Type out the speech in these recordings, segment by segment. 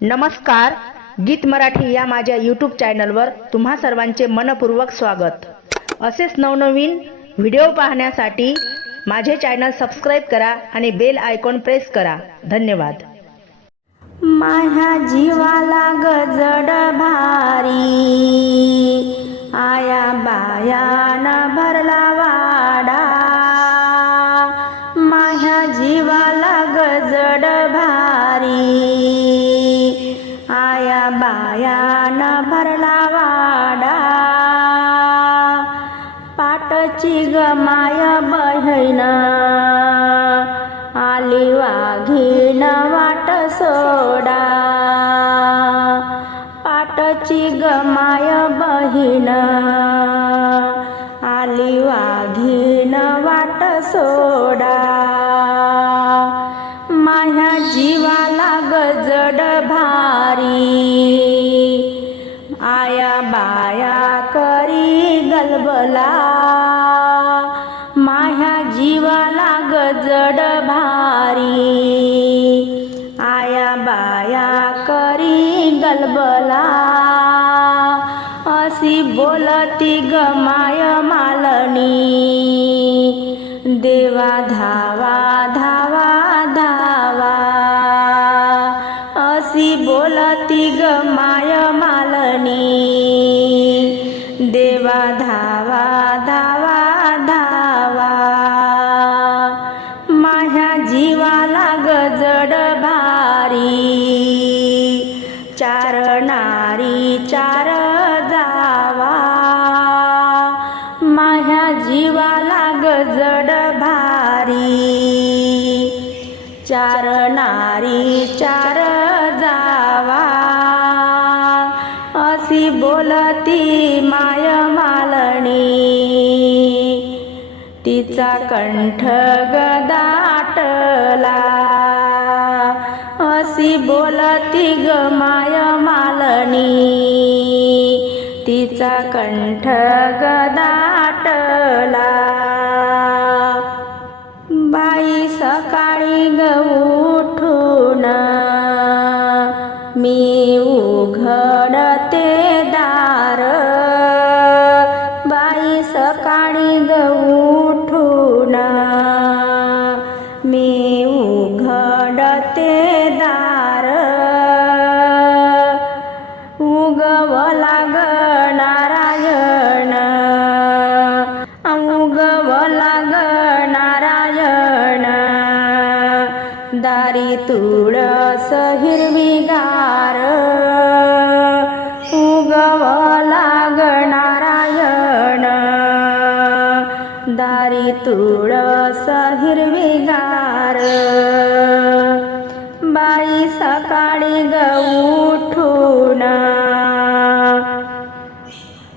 नमस्कार गीत मराठी या माझ्या यूट्यूब चॅनलवर तुम्हा सर्वांचे मनपूर्वक स्वागत. असेच नवनवीन व्हिडिओ पाहण्यासाठी माझे चॅनल सबस्क्राईब करा आणि बेल आयकॉन प्रेस करा. धन्यवाद. माझ्या जीवाला गजड भारी आया बायान भरला बायान भरला वाडा. पाटची गमाय बहीण. आली वाघीण वाट सोडा. पाटची गमाय बहीण. आली वाघीण आया बाया करी गलबला. माझ्या जीवाला गजड भारी. आया बाया करी गलबला. अशी बोलती ग माय मालनी देवा धावा धावा धावा. अशी बोलती ग माय मा मालणी देवा धावा धावा धावा. माझ्या जीवाला गजड भारी. चारणारी चार जावा. माझ्या जीवाला गजड भारी. चारणारी चार तिचा कंठ गदाटला. अशी बोलती ग माय मालनी. तिचा कंठ गदाटला. बाई सकाळी ग उठून मी सकाळी ग उठून मी उघडते दार. उगवला ग नारायण उगवला ग नारायण दारी तुळस हिरवीगार. दारी तुळस हिरवीगार. बाई सकाळी गऊठून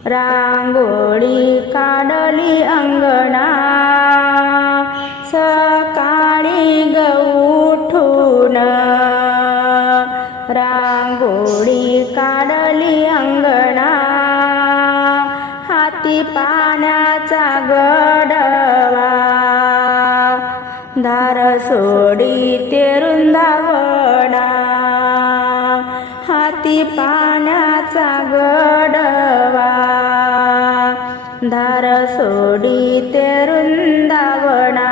रांगोळी काढली अंगणा. सकाळी गऊठून रांगोळी काढली अंगणा. ती पाण्याचा गडवा. दार सोडी तेरुंदावडा हाती पाण्याचा गडवा. दार सोडी तेरुंदावडा